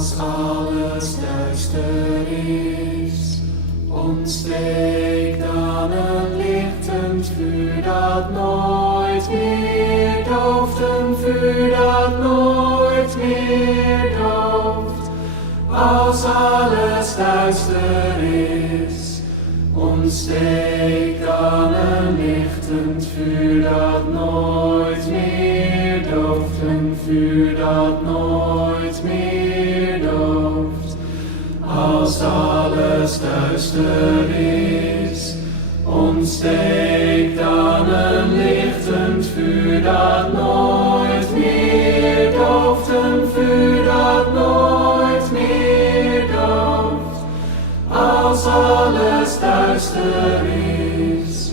als alles duister is, ontsteek dan een lichtend vuur dat nooit meer dooft, een vuur dat nooit meer dooft. Als alles duister is, ontsteek dan een lichtend vuur dat nooit meer dooft, een vuur dat nooit meer dooft. Als alles duister is, ontsteek dan een lichtend vuur dat nooit meer dooft, een vuur dat nooit meer dooft. Als alles duister is,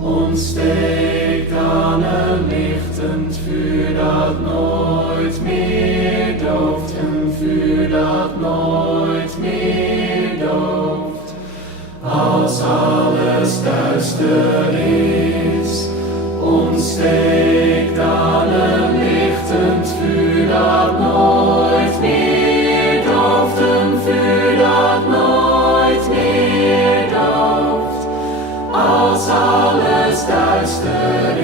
ontsteek dan een lichtend vuur dat nooit meer dooft, een vuur dat nooit meer dooft. Als alles duister is, ontsteek dan een lichtend vuur dat nooit meer dooft, een vuur dat nooit meer dooft. Als alles duister